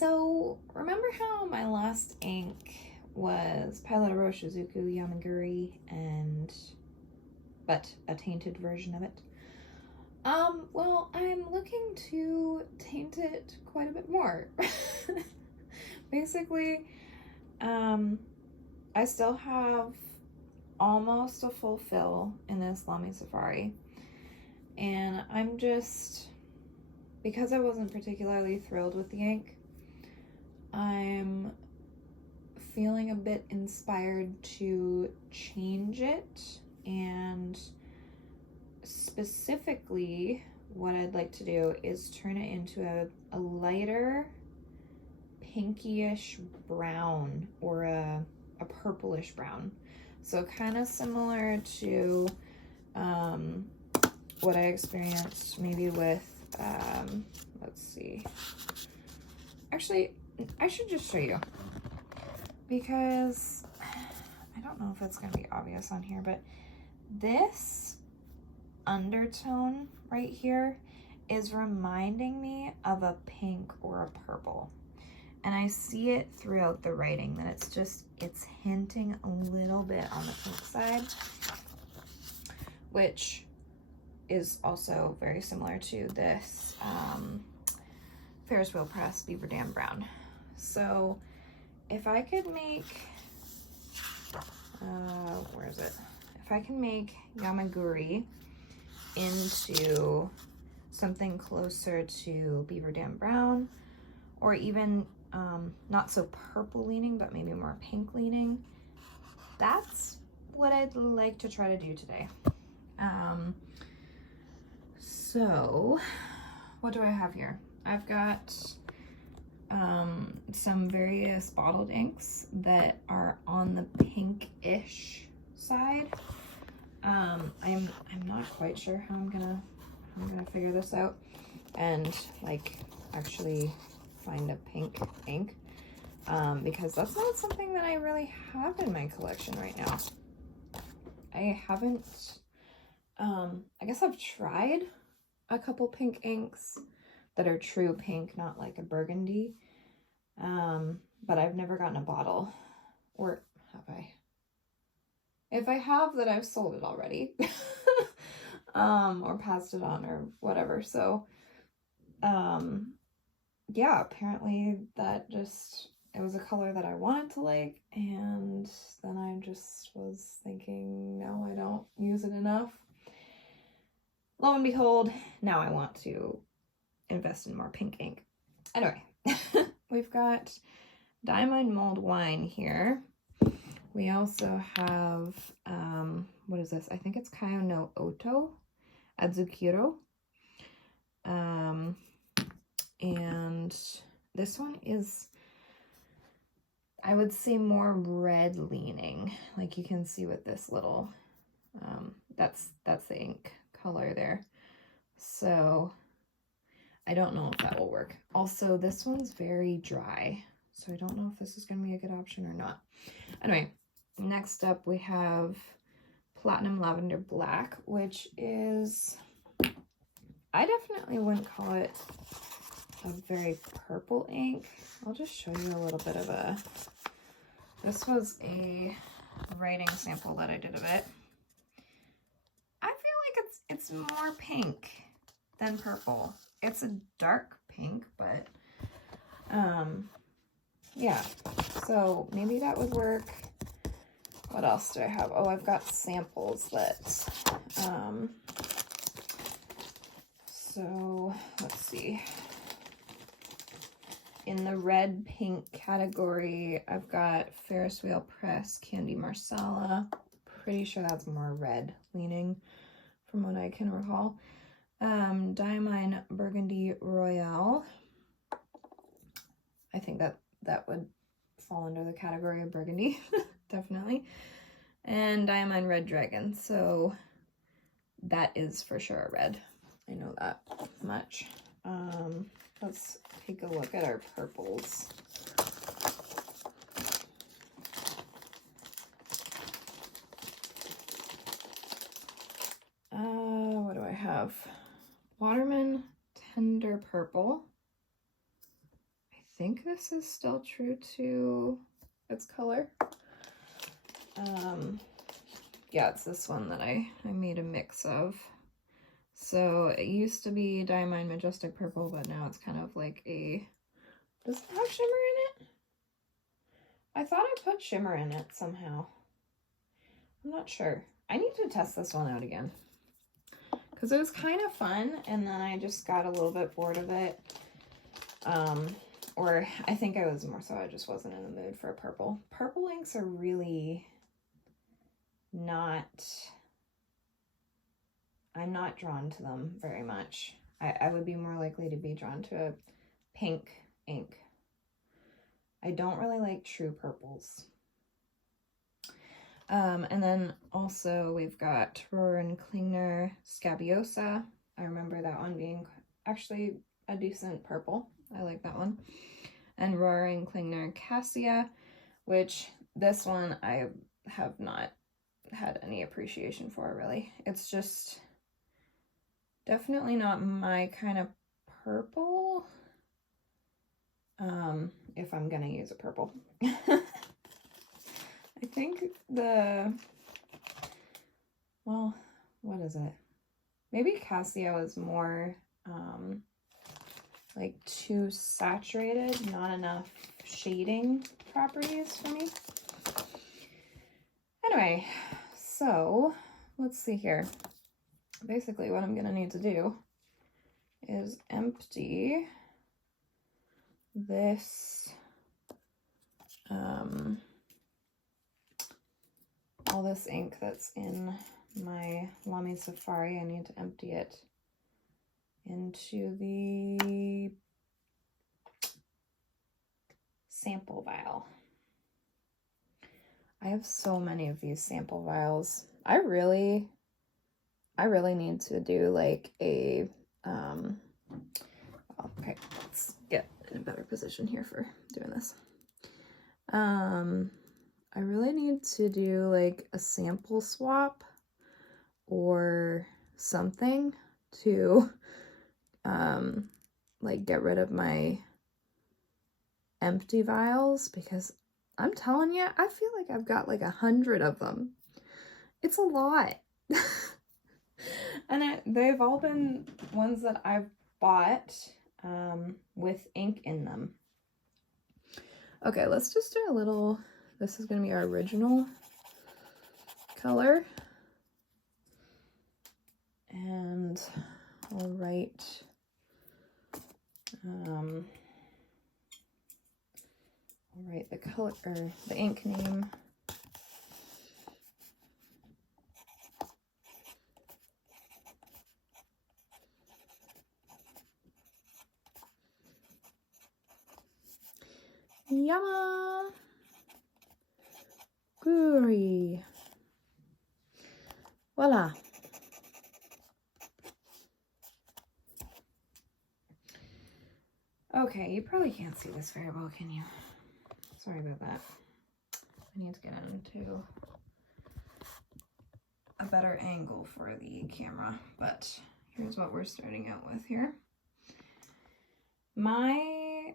So, remember how my last ink was Pilot Iroshizuku Yama-Guri but a tainted version of it? Well, I'm looking to taint it quite a bit more. Basically, I still have almost a full fill in this Lamy Safari, and I'm just, because I wasn't particularly thrilled with the ink, I'm feeling a bit inspired to change it, and specifically what I'd like to do is turn it into a lighter pinkyish brown, or a purplish brown. So kind of similar to what I experienced maybe with, let's see. Actually, I should just show you, because I don't know if it's going to be obvious on here, but this undertone right here is reminding me of a pink or a purple. And I see it throughout the writing that it's hinting a little bit on the pink side, which is also very similar to this Ferris Wheel Press Beaver Dam Brown. So if I could make, where is it? If I can make Yama-Guri into something closer to Beaver Dam Brown, or even not so purple leaning, but maybe more pink leaning, that's what I'd like to try to do today. So what do I have here? I've got some various bottled inks that are on the pinkish side. I'm not quite sure how I'm gonna figure this out and like actually find a pink ink, because that's not something that I really have in my collection right now. I haven't, I guess I've tried a couple pink inks that are true pink, not like a burgundy, but I've never gotten a bottle. Or have I? If I have, then I've sold it already. Or passed it on or whatever. So yeah, apparently that it was a color that I wanted to like, and then I just was thinking, no, I don't use it enough. Lo and behold, now I want to invest in more pink ink. Anyway, we've got Diamine Mulled Wine here. We also have, what is this? I think it's Kayo no Oto Adzukiro. And this one is, I would say, more red leaning. Like you can see with this little, that's the ink color there. So I don't know if that will work. Also, this one's very dry, so I don't know if this is going to be a good option or not. Anyway, next up we have Platinum Lavender Black, which is, I definitely wouldn't call it a very purple ink. I'll just show you a little bit of this was a writing sample that I did of it. I feel like it's more pink than purple. It's a dark pink, but yeah, so maybe that would work. What else do I have? Oh, I've got samples that, so let's see. In the red pink category, I've got Ferris Wheel Press Candy Marsala. Pretty sure that's more red leaning from what I can recall. Diamine Burgundy Royale. I think that would fall under the category of burgundy, definitely. And Diamine Red Dragon. So that is for sure a red. I know that much. Let's take a look at our purples. What do I have? Waterman Tender Purple. I think this is still true to its color. Yeah, it's this one that I made a mix of. So it used to be Diamine Majestic Purple, but now it's kind of like a... Does it have shimmer in it? I thought I put shimmer in it somehow. I'm not sure. I need to test this one out again. Because it was kind of fun, and then I just got a little bit bored of it. Or I think I was more so I just wasn't in the mood for a purple. Purple inks are really not... I'm not drawn to them very much. I would be more likely to be drawn to a pink ink. I don't really like true purples. And then also we've got Rohr & Klingner Scabiosa. I remember that one being actually a decent purple. I like that one. And Rohr & Klingner Cassia, which this one I have not had any appreciation for, really. It's just definitely not my kind of purple, if I'm gonna use a purple. I think the, well, what is it? Maybe Cassia is more, like too saturated, not enough shading properties for me. Anyway, so let's see here. Basically what I'm gonna need to do is empty this, all this ink that's in my Lamy Safari. I need to empty it into the sample vial. I have so many of these sample vials. I really need to do like a, okay, let's get in a better position here for doing this. I really need to do like a sample swap or something to, like get rid of my empty vials, because I'm telling you, I feel like I've got like 100 of them. It's a lot. And they've all been ones that I've bought with ink in them. Okay, let's just do a little, this is going to be our original color. And I'll write, the color, or the ink name. Yama-Guri. Voila. Okay, you probably can't see this very well, can you? Sorry about that. I need to get into a better angle for the camera, but here's what we're starting out with here. My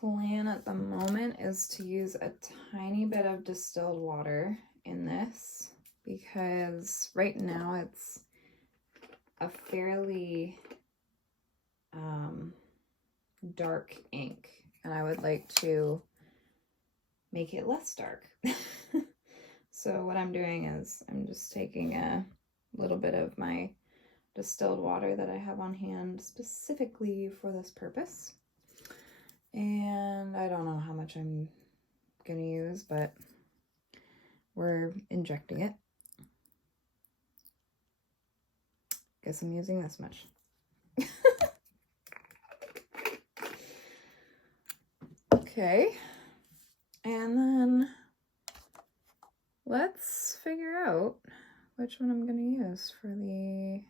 plan at the moment is to use a tiny bit of distilled water in this, because right now it's a fairly dark ink, and I would like to make it less dark. So what I'm doing is I'm just taking a little bit of my distilled water that I have on hand specifically for this purpose. And I don't know how much I'm gonna use, but we're injecting it. Guess I'm using this much. Okay, and then let's figure out which one I'm gonna use for the,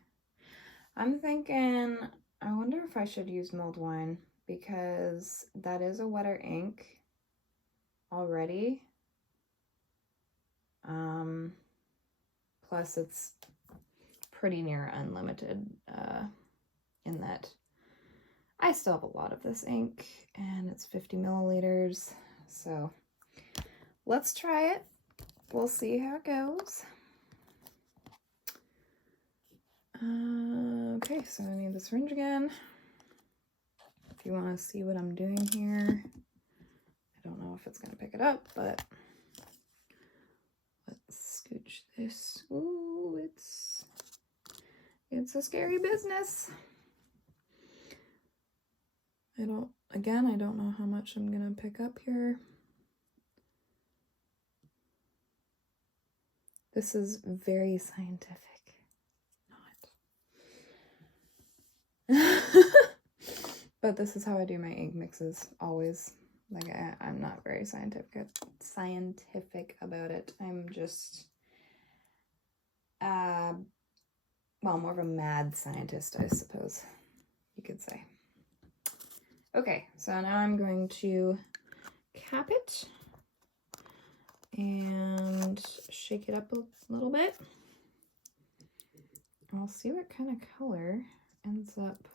I'm thinking, I wonder if I should use mulled wine, because that is a wetter ink already. Plus it's pretty near unlimited in that. I still have a lot of this ink, and it's 50 milliliters, so let's try it. We'll see how it goes. Okay, so I need the syringe again. If you want to see what I'm doing here, I don't know if it's going to pick it up, but let's scooch this. Ooh, it's a scary business. I don't know how much I'm going to pick up here. This is very scientific. Not. But this is how I do my ink mixes, always. Like, I'm not very scientific about it. I'm just, well, more of a mad scientist, I suppose you could say. Okay, so now I'm going to cap it and shake it up a little bit. I'll see what kind of color ends up.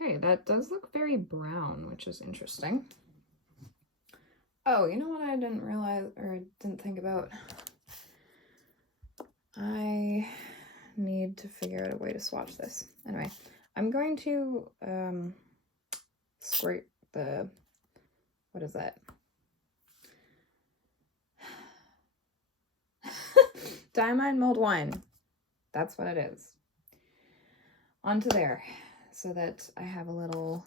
Okay, that does look very brown, which is interesting. Oh, you know what I didn't realize, or didn't think about? I need to figure out a way to swatch this. Anyway, I'm going to squirt the, what is that? Diamine Mulled Wine. That's what it is. Onto there, so that I have a little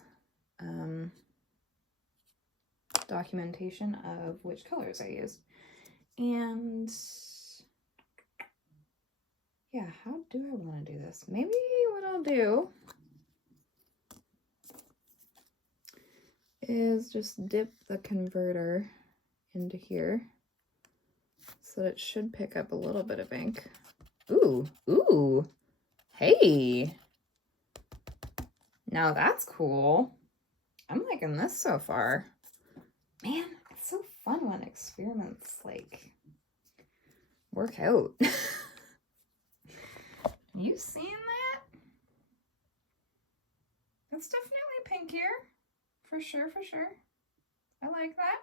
documentation of which colors I used. And yeah, how do I want to do this? Maybe what I'll do is just dip the converter into here, so that it should pick up a little bit of ink. Ooh, hey! Now that's cool. I'm liking this so far. Man, it's so fun when experiments, like, work out. You seen that? It's definitely pinkier. For sure. I like that.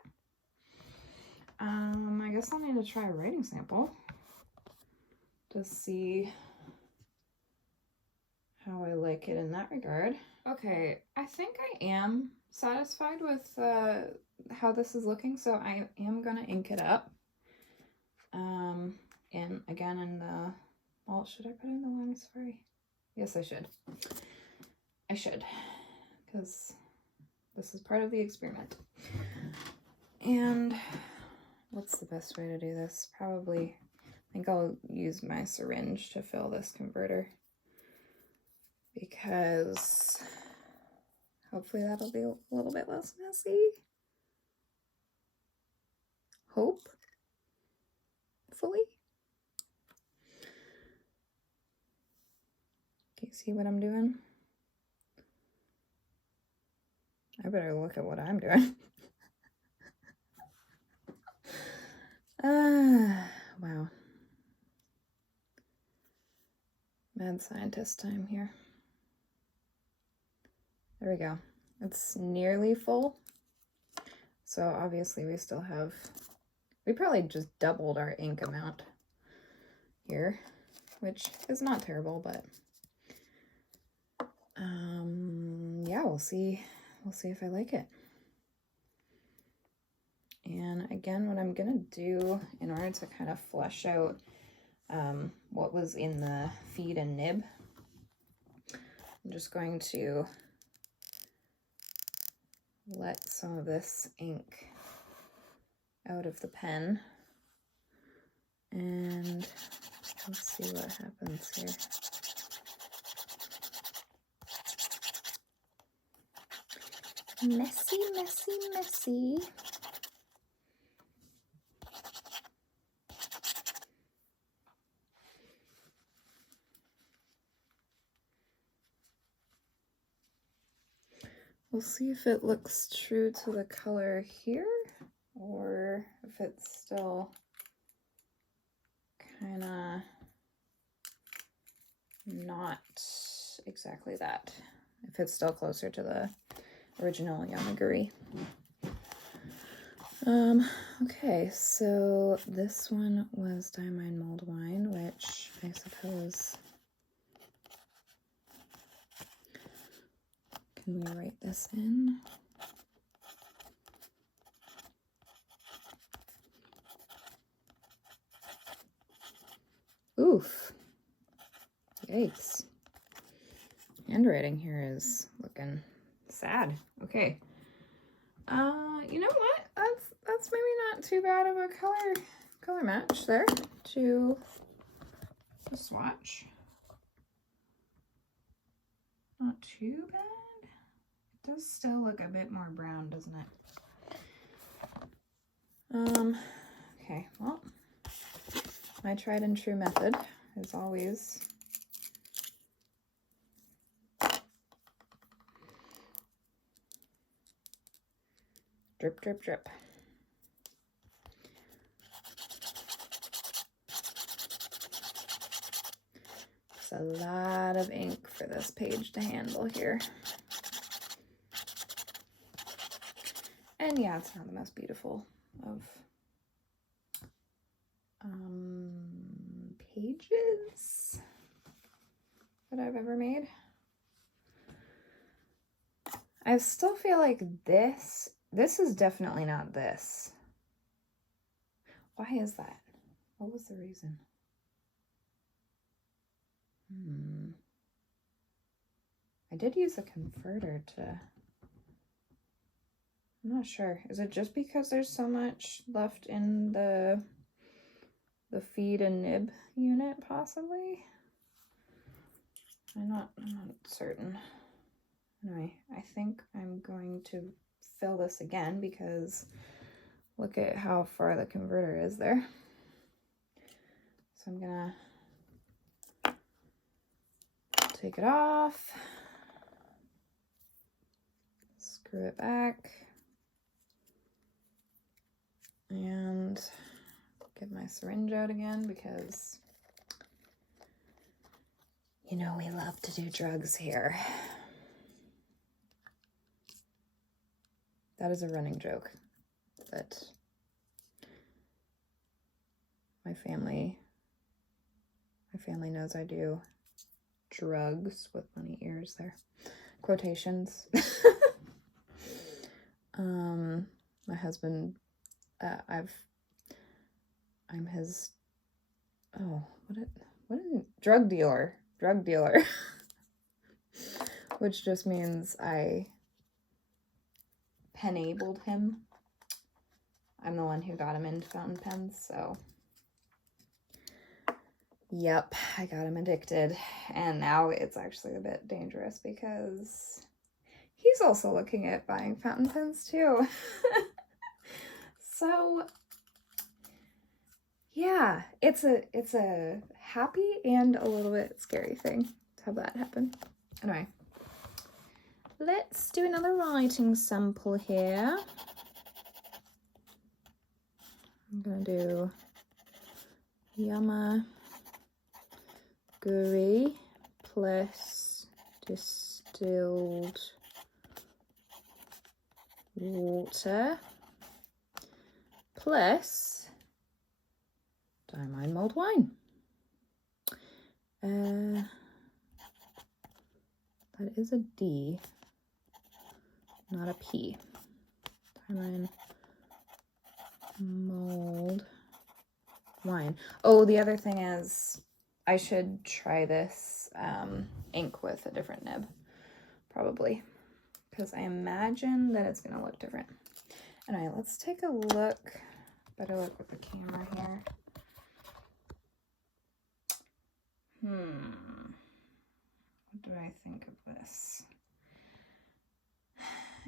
I guess I'll need to try a writing sample to see how I like it in that regard. Okay, I think I am satisfied with how this is looking, so I am gonna ink it up. And again in the, well, should I put in the Lamy spray? Yes, I should. I should, because this is part of the experiment. And what's the best way to do this? Probably, I think I'll use my syringe to fill this converter, because hopefully that'll be a little bit less messy. Hopefully. Can you see what I'm doing? I better look at what I'm doing. Wow. Mad scientist time here. There we go. It's nearly full. So obviously we still have, we probably just doubled our ink amount here, which is not terrible, but yeah, we'll see if I like it. And again, what I'm gonna do in order to kind of flesh out what was in the feed and nib, I'm just going to let some of this ink out of the pen, and let's see what happens here. Messy, messy, messy. We'll see if it looks true to the color here, or if it's still kind of not exactly that. It fits still closer to the original Yama-Guri. Okay, so this one was Diamine Mulled Wine, which I suppose, can we write this in? Oof. Yikes. Handwriting here is looking sad. Okay. You know what? That's maybe not too bad of a color match there to the swatch. Not too bad. It does still look a bit more brown, doesn't it? Okay, well, my tried and true method is always drip, drip, drip. It's a lot of ink for this page to handle here. And yeah, it's not the most beautiful of pages that I've ever made. I still feel like this is definitely not this. Why is that? What was the reason? I did use a converter to, I'm not sure. Is it just because there's so much left in the feed and nib unit, possibly? I'm not certain. Anyway, I think I'm going to fill this again because look at how far the converter is there. So I'm gonna take it off, screw it back, and get my syringe out again because you know we love to do drugs here. That is a running joke that my family knows I do drugs with many ears there. Quotations. My husband, I'm his, drug dealer, which just means I pen-abled him. I'm the one who got him into fountain pens, so yep, I got him addicted. And now it's actually a bit dangerous because he's also looking at buying fountain pens too. So yeah, it's a happy and a little bit scary thing to have that happen. Anyway, let's do another writing sample here. I'm gonna do Yama-Guri plus distilled water plus Diamine Mulled Wine. That is a D, not a P. Diamine Mulled Wine. Oh, the other thing is I should try this ink with a different nib, probably, because I imagine that it's going to look different. Anyway, let's take a look, better look with the camera here. What do I think of this?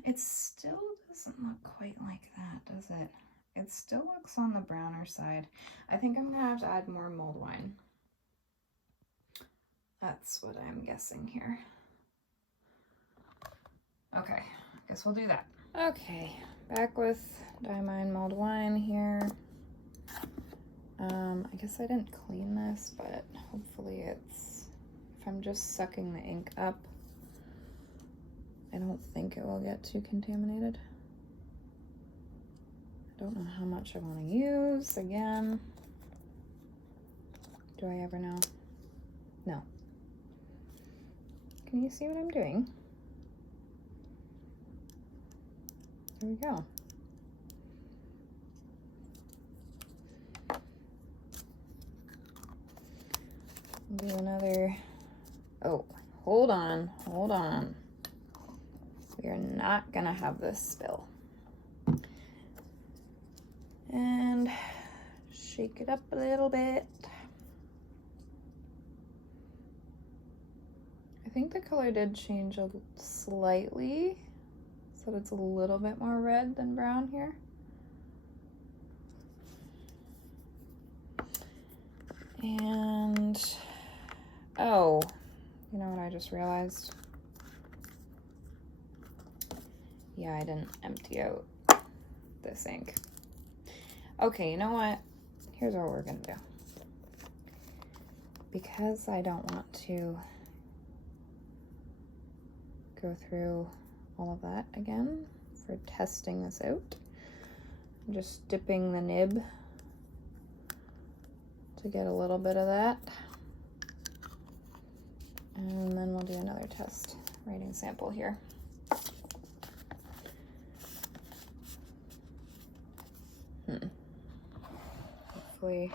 It still doesn't look quite like that, does it? It still looks on the browner side. I think I'm gonna have to add more mulled wine. That's what I'm guessing here. Okay, I guess we'll do that. Okay, back with Diamine Mulled Wine here. I guess I didn't clean this, but hopefully it's, if I'm just sucking the ink up, I don't think it will get too contaminated. I don't know how much I want to use. Again, do I ever know? No. Can you see what I'm doing? There we go. Do another, oh, hold on. We are not gonna have this spill. And shake it up a little bit. I think the color did change slightly, so it's a little bit more red than brown here. And oh, you know what I just realized? Yeah, I didn't empty out this ink. Okay, you know what? Here's what we're gonna do. Because I don't want to go through all of that again for testing this out, I'm just dipping the nib to get a little bit of that. And then we'll do another test writing sample here. Hopefully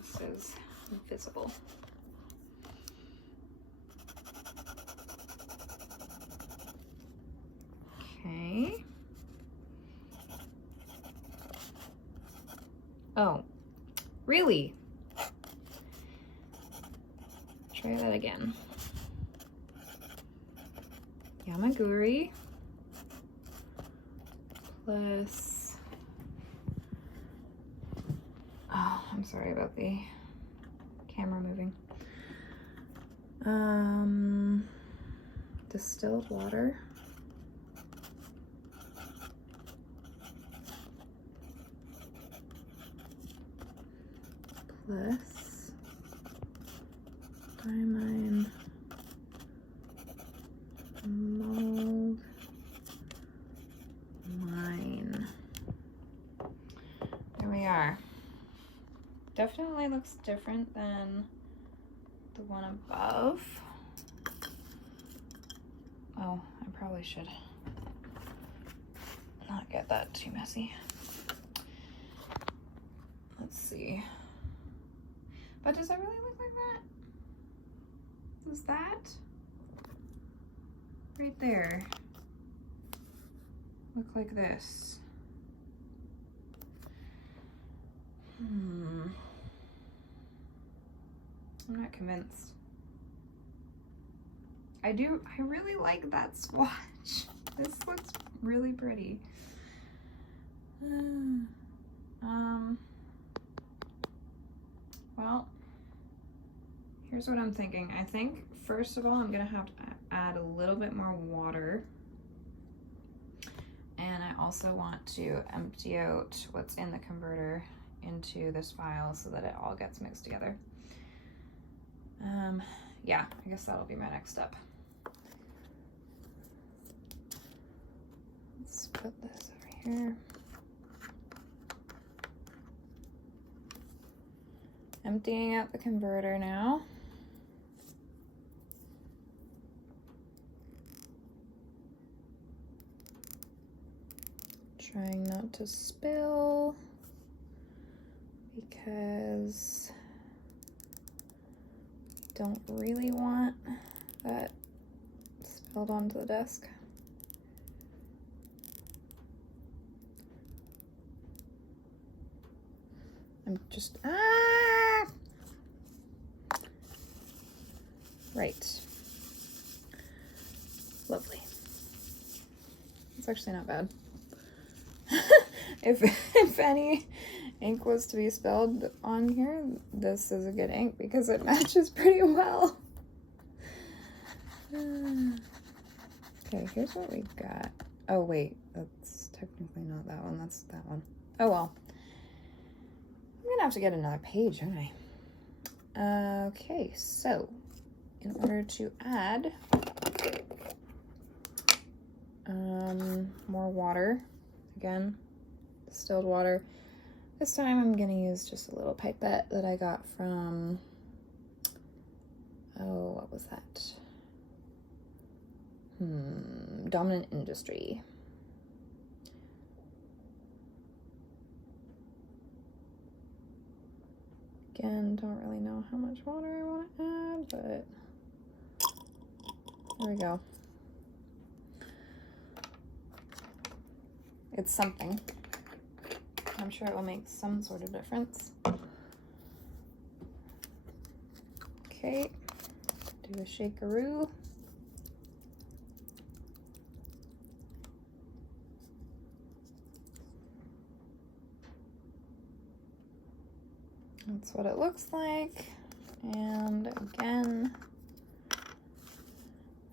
this is visible. Okay. Oh, really? Try that again. Yama-Guri plus, oh, I'm sorry about the camera moving. Distilled water. Plus Diamine Mulled Wine. There we are. Definitely looks different than the one above. Oh, I probably should not get that too messy. Let's see. But does it really look like that? Does that right there look like this? I'm not convinced. I really like that swatch. This looks really pretty. Well, here's what I'm thinking. I think, first of all, I'm gonna have to add a little bit more water. And I also want to empty out what's in the converter into this file so that it all gets mixed together. Yeah, I guess that'll be my next step. Let's put this over here. Emptying out the converter now. Trying not to spill because I don't really want that spilled onto the desk. I'm just, right. Lovely. It's actually not bad. If any ink was to be spilled on here, this is a good ink because it matches pretty well. Okay, here's what we got. Oh wait, that's technically not that one, that's that one. Oh well. I'm gonna have to get another page, aren't I? Okay, so in order to add more water, again, distilled water. This time I'm gonna use just a little pipette that I got from, oh, what was that? Dominant Industry. Again, don't really know how much water I want to add, but there we go. It's something. I'm sure it will make some sort of difference. Okay, do a shakeroo. That's what it looks like. And again,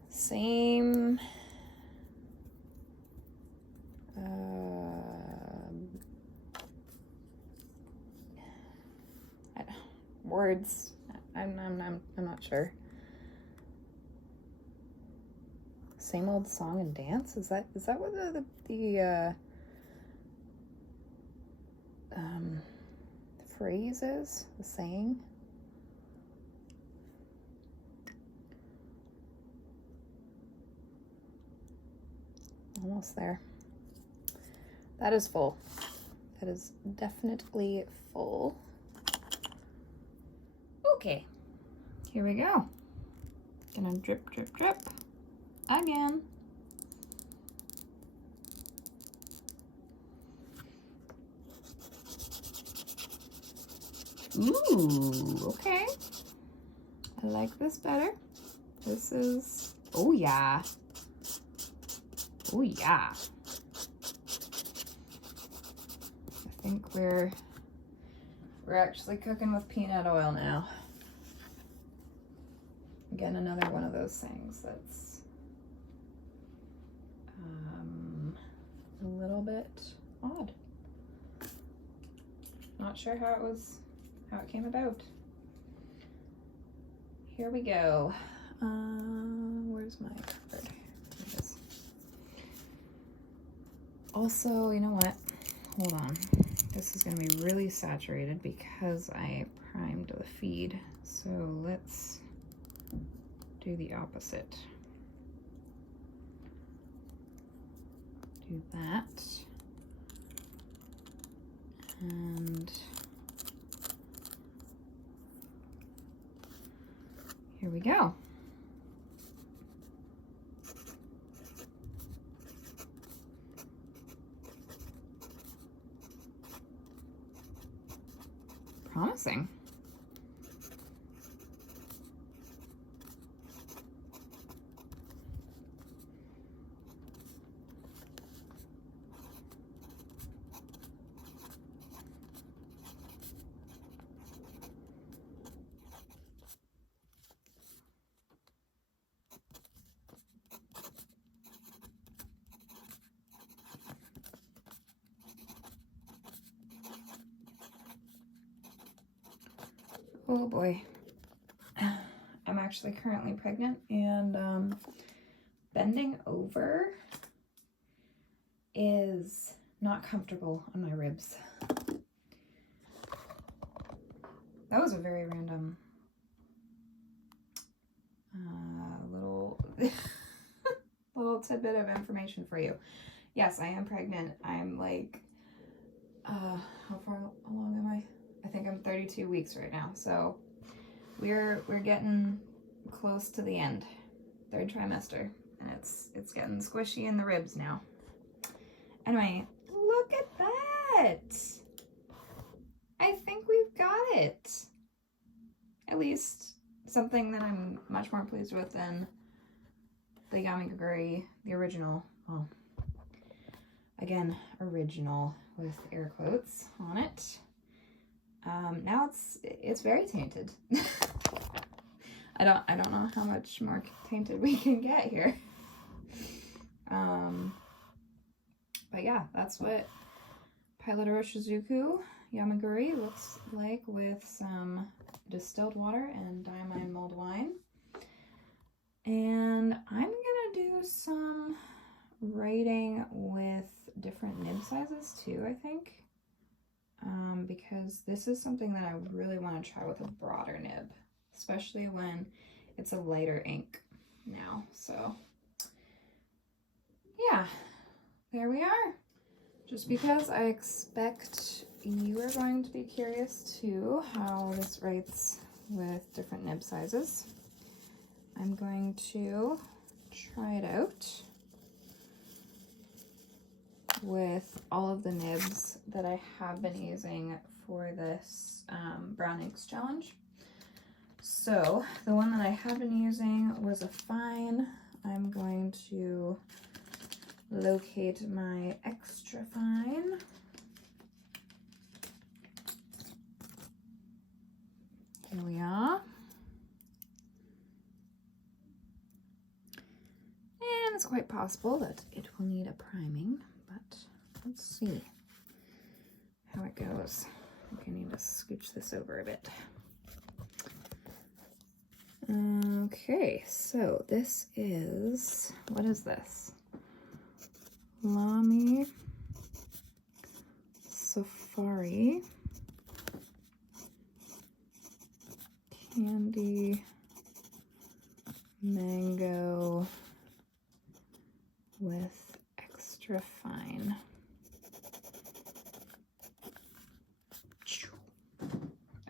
same words. I'm not sure. Same old song and dance. Is that what the phrase is? The saying? Almost there. That is full. That is definitely full. Okay, here we go. Gonna drip, drip, drip again. Ooh, okay. I like this better. This is, oh yeah. Oh yeah. I think we're actually cooking with peanut oil now. Again, another one of those things that's a little bit odd. Not sure how it came about. Here we go. Where's my card? Here it is. Also, you know what? Hold on. This is going to be really saturated because I primed the feed. So let's do the opposite. Do that. And here we go. Promising. Oh boy. I'm actually currently pregnant, and bending over is not comfortable on my ribs. That was a very random little little tidbit of information for you. Yes, I am pregnant. I'm like, how along am I? I think I'm 32 weeks right now. So we're getting close to the end. Third trimester. And it's getting squishy in the ribs now. Anyway, look at that. I think we've got it. At least something that I'm much more pleased with than the Yama-Guri, the original. Well, again, original with air quotes on it. Now it's very tainted. I don't know how much more tainted we can get here. But yeah, that's what Pilot Iroshizuku Yama-Guri looks like with some distilled water and Diamine Mulled Wine. And I'm gonna do some writing with different nib sizes too, I think. Because this is something that I really want to try with a broader nib, especially when it's a lighter ink now. So yeah, there we are. Just because I expect you are going to be curious too how this writes with different nib sizes, I'm going to try it out with all of the nibs that I have been using for this brown inks challenge. So the one that I have been using was a fine. I'm going to locate my extra fine. Here we are. And it's quite possible that it will need a priming, but let's see how it goes. I think I need to scooch this over a bit. Okay, so this is, what is this? Lamy Safari Candy Mango with extra fine.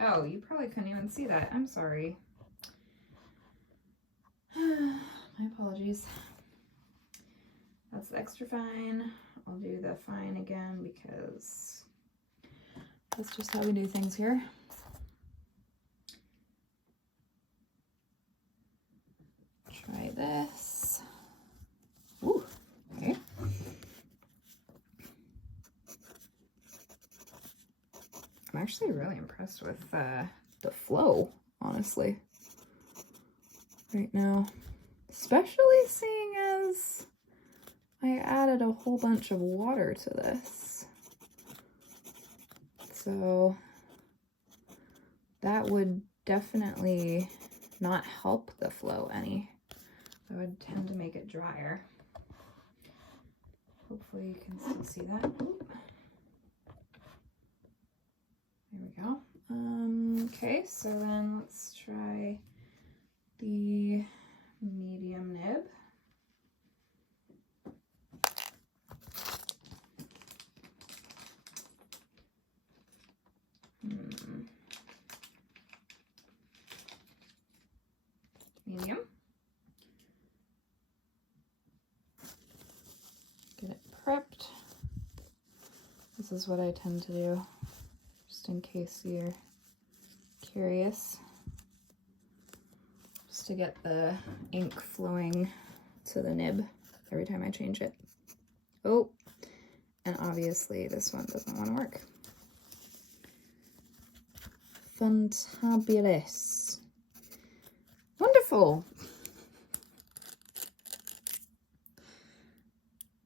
Oh, you probably couldn't even see that. I'm sorry. My apologies. That's the extra fine. I'll do the fine again because that's just how we do things here. Try this. Ooh, okay. I'm actually really impressed with the flow, honestly, right now. Especially seeing as I added a whole bunch of water to this. So that would definitely not help the flow any. That would tend to make it drier. Hopefully you can still see that. Oop. There we go. Okay, so then let's try the medium nib. Medium. Get it prepped. This is what I tend to do, just in case you're curious. Just to get the ink flowing to the nib every time I change it. Oh, and obviously this one doesn't want to work. Fantabulous. Wonderful.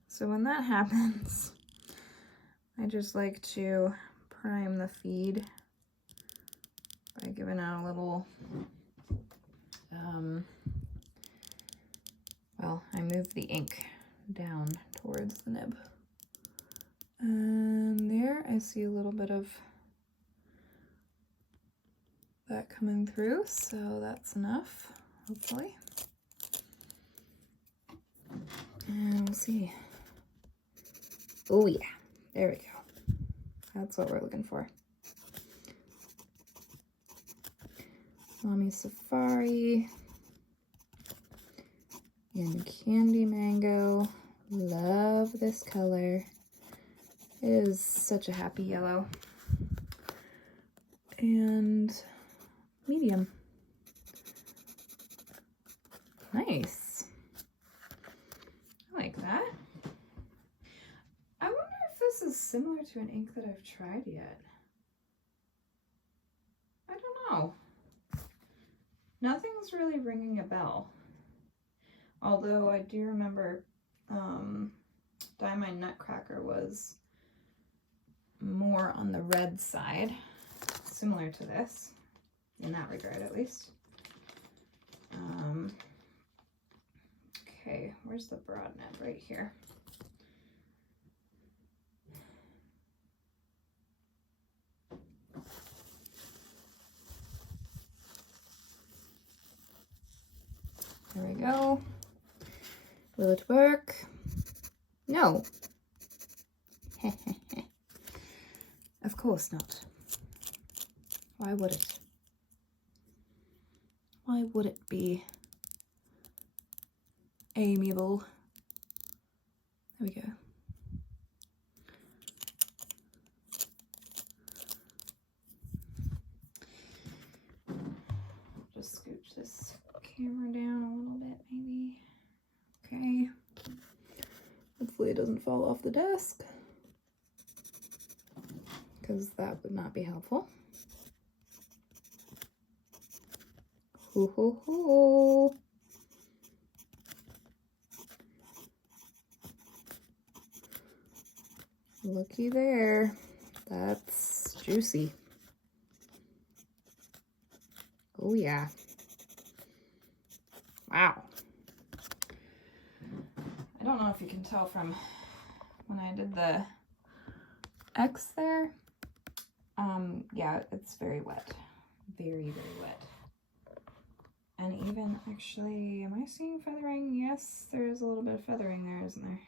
So when that happens, I just like to prime the feed by giving it a little, well, I move the ink down towards the nib. And there I see a little bit of that coming through, so that's enough, hopefully. And we'll see. Oh yeah, there we go. That's what we're looking for. Lamy Safari and Candy Mango. Love this color. It is such a happy yellow. And medium. Nice. I like that. I wonder if this is similar to an ink that I've tried yet. I don't know. Nothing's really ringing a bell. Although I do remember Diamine Nutcracker was more on the red side, similar to this, in that regard at least. Okay, where's the broad nib? Right here. There we go. Will it work? No. Of course not. Why would it? Why would it be amiable? There we go. Just scooch this camera down a little bit, maybe. Okay. Hopefully it doesn't fall off the desk, because that would not be helpful. Ho ho ho! Looky there. That's juicy. Oh yeah. Wow. I don't know if you can tell from when I did the X there. Yeah, it's very wet. Very, very wet. And even, actually, am I seeing feathering? Yes, there's a little bit of feathering there, isn't there?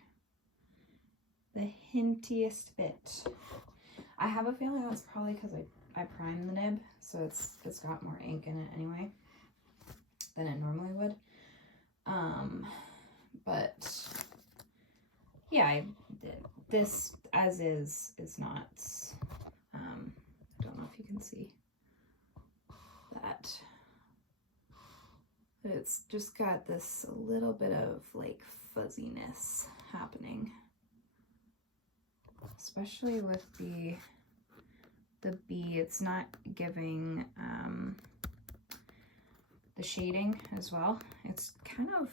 The hintiest bit. I have a feeling that's probably because I primed the nib, so it's got more ink in it anyway than it normally would. But yeah, this as is not. I don't know if you can see that. But it's just got this little bit of like fuzziness happening, especially with the bee. It's not giving the shading as well. It's kind of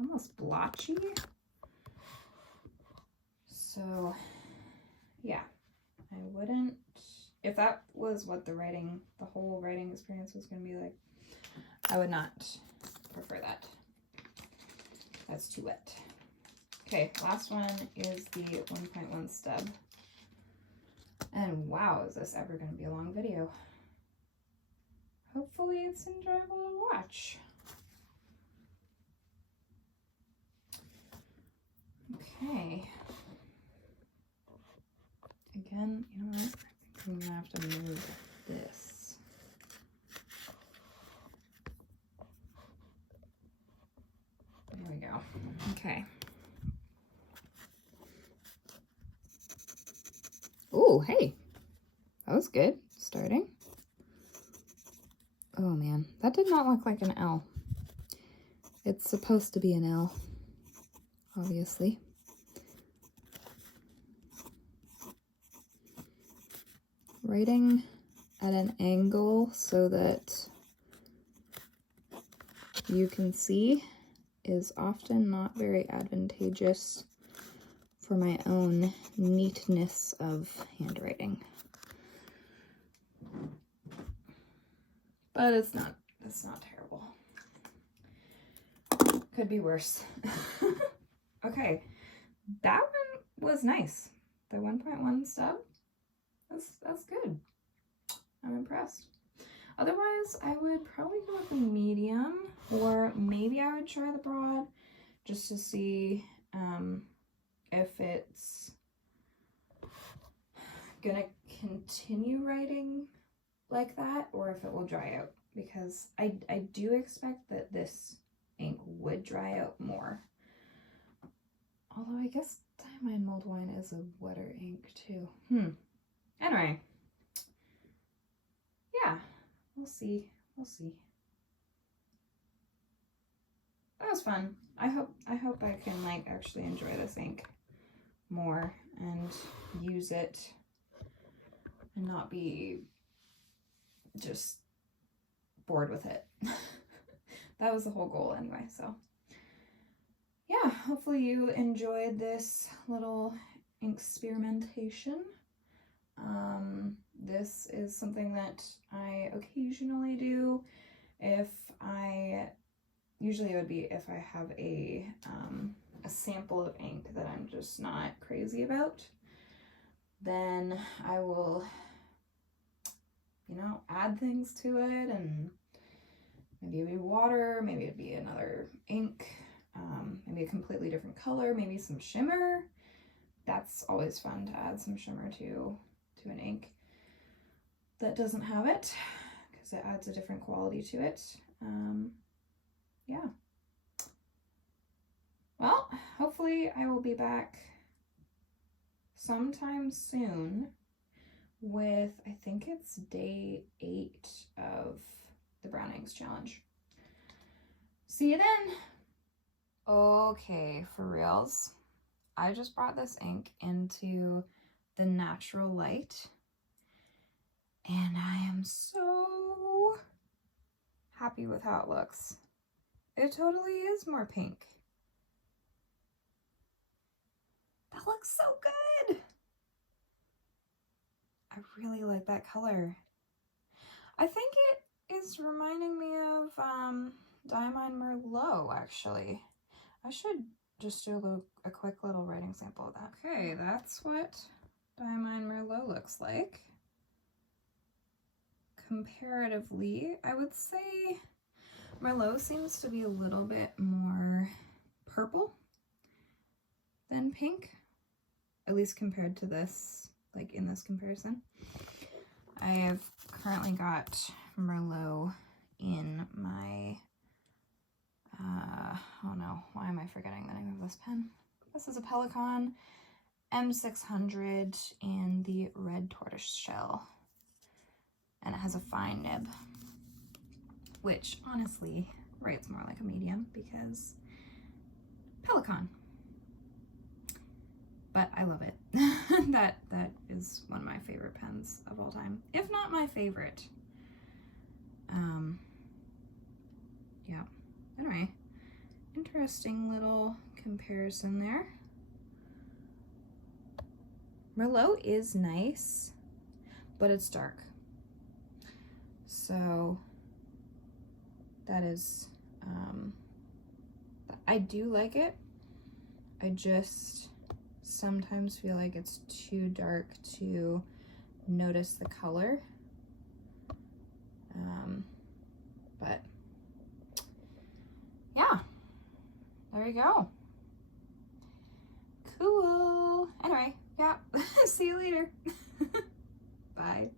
almost blotchy. So yeah, I wouldn't, if that was what the whole writing experience was going to be like, I would not prefer that. That's too wet. Okay, last one is the 1.1 stub. And wow, is this ever going to be a long video? Hopefully it's enjoyable to watch. Okay. Again, you know what? I think I'm gonna have to move this. There we go. Okay. Oh, hey. That was good. Starting. Oh man, that did not look like an L. It's supposed to be an L, obviously. Writing at an angle so that you can see is often not very advantageous for my own neatness of handwriting. But it's not terrible. Could be worse. Okay, that one was nice. The 1.1 stub, that's good. I'm impressed. Otherwise, I would probably go with the medium, or maybe I would try the broad just to see if it's gonna continue writing like that, or if it will dry out, because I do expect that this ink would dry out more. Although I guess Diamine Mulled Wine is a wetter ink too. Anyway. Yeah, we'll see. We'll see. That was fun. I hope I can like actually enjoy this ink more and use it and not be just bored with it. That was the whole goal anyway, so yeah, hopefully you enjoyed this little ink experimentation. This is something that I occasionally do usually it would be if I have a sample of ink that I'm just not crazy about, then I will, you know, add things to it, and maybe it'd be water, maybe it'd be another ink, maybe a completely different color, maybe some shimmer. That's always fun to add some shimmer to an ink that doesn't have it, because it adds a different quality to it. Yeah. Well, hopefully I will be back sometime soon with, I think it's day 8 of the Brown Inks Challenge. See you then. Okay, for reals, I just brought this ink into the natural light, and I am so happy with how it looks. It totally is more pink. That looks so good. I really like that color. I think it is reminding me of Diamine Mulled, actually. I should just do a quick little writing sample of that. Okay, that's what Diamine Mulled looks like. Comparatively, I would say Merlot seems to be a little bit more purple than pink, at least compared to this, like in this comparison. I have currently got Merlot in my, oh no, why am I forgetting the name of this pen? This is a Pelikan M600 in the red tortoise shell, and it has a fine nib, which honestly writes more like a medium because Pelikan. But I love it. that is one of my favorite pens of all time, if not my favorite. Yeah. Anyway, interesting little comparison there. Merlot is nice, but it's dark. So that is, I do like it. I just sometimes feel like it's too dark to notice the color. But yeah, there you go. Cool. Anyway, yeah, see you later. Bye.